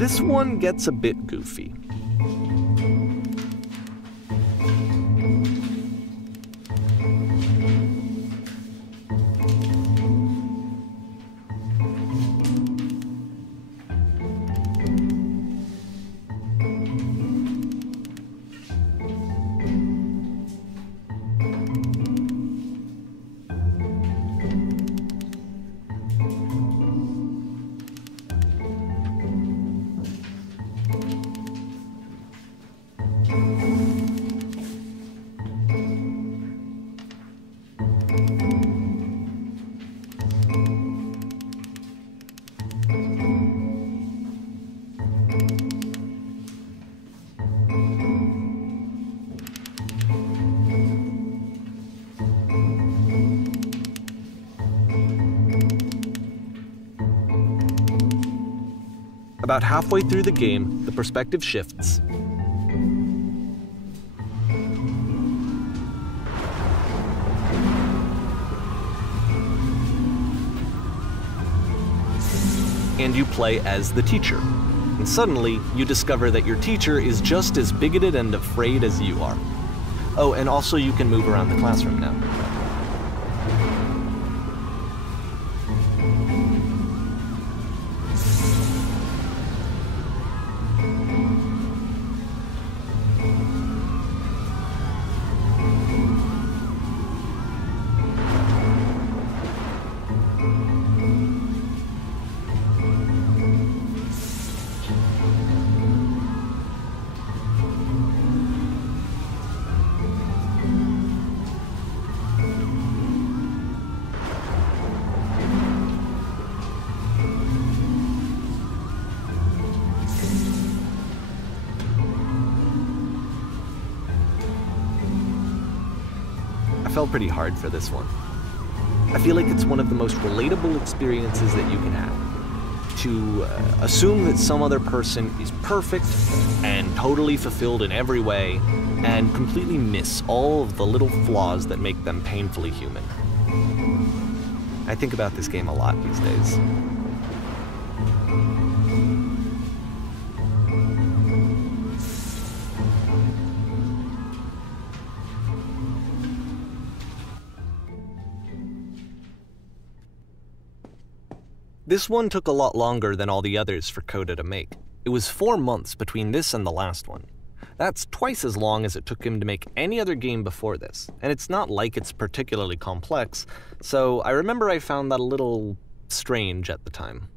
This one gets a bit goofy. About halfway through the game, the perspective shifts. And you play as the teacher. And suddenly, you discover that your teacher is just as bigoted and afraid as you are. Oh, and also you can move around the classroom now. I fell pretty hard for this one. I feel like it's one of the most relatable experiences that you can have. To assume that some other person is perfect and totally fulfilled in every way, and completely miss all of the little flaws that make them painfully human. I think about this game a lot these days. This one took a lot longer than all the others for Coda to make. It was 4 months between this and the last one. That's twice as long as it took him to make any other game before this, and it's not like it's particularly complex, so I remember I found that a little strange at the time.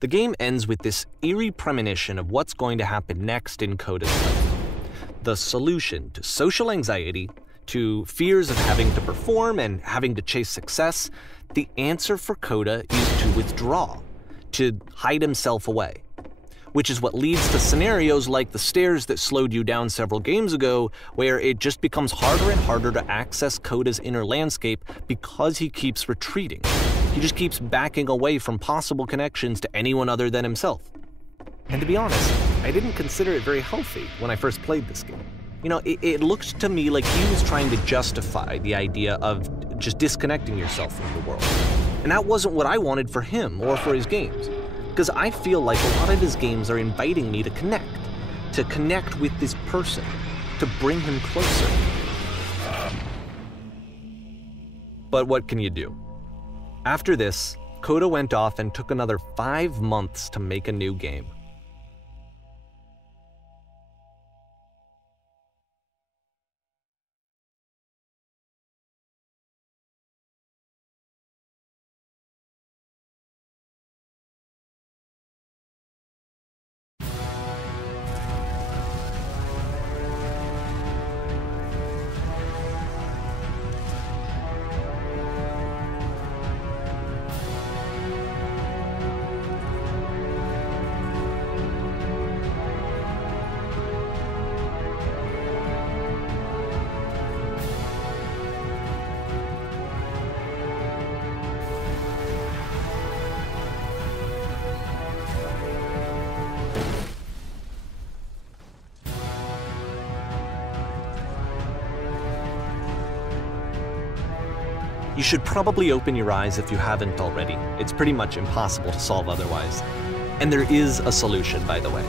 The game ends with this eerie premonition of what's going to happen next in Coda's life. The solution to social anxiety, to fears of having to perform and having to chase success, the answer for Coda is to withdraw, to hide himself away. Which is what leads to scenarios like the stairs that slowed you down several games ago, where it just becomes harder and harder to access Coda's inner landscape because he keeps retreating. He just keeps backing away from possible connections to anyone other than himself. And to be honest, I didn't consider it very healthy when I first played this game. You know, it looked to me like he was trying to justify the idea of just disconnecting yourself from the world. And that wasn't what I wanted for him or for his games. Because I feel like a lot of his games are inviting me to connect with this person, to bring him closer. But what can you do? After this, Coda went off and took another 5 months to make a new game. You should probably open your eyes if you haven't already. It's pretty much impossible to solve otherwise. And there is a solution, by the way.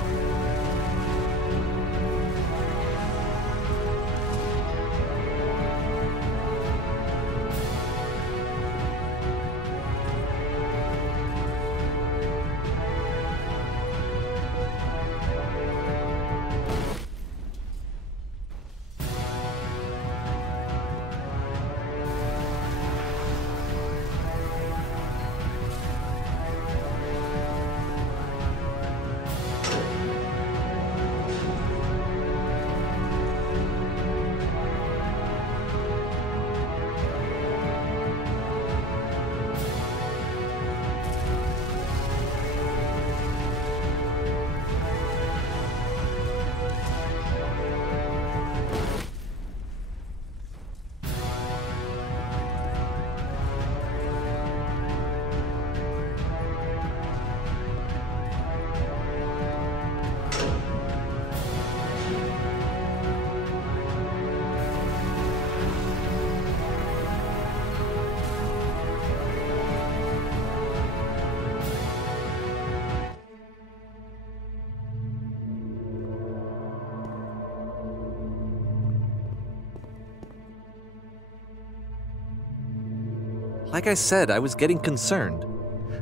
Like I said, I was getting concerned.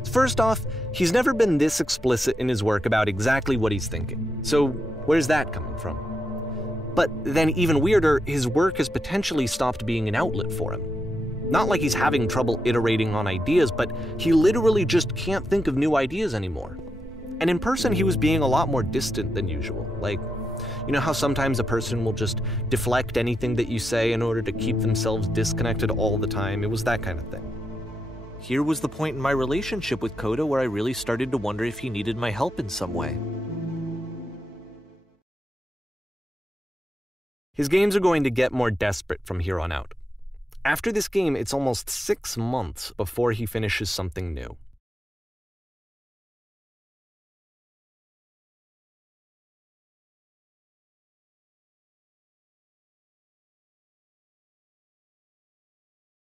First off, he's never been this explicit in his work about exactly what he's thinking. So where's that coming from? But then even weirder, his work has potentially stopped being an outlet for him. Not like he's having trouble iterating on ideas, but he literally just can't think of new ideas anymore. And in person, he was being a lot more distant than usual. Like, you know how sometimes a person will just deflect anything that you say in order to keep themselves disconnected all the time? It was that kind of thing. Here was the point in my relationship with Coda where I really started to wonder if he needed my help in some way. His games are going to get more desperate from here on out. After this game, it's almost 6 months before he finishes something new.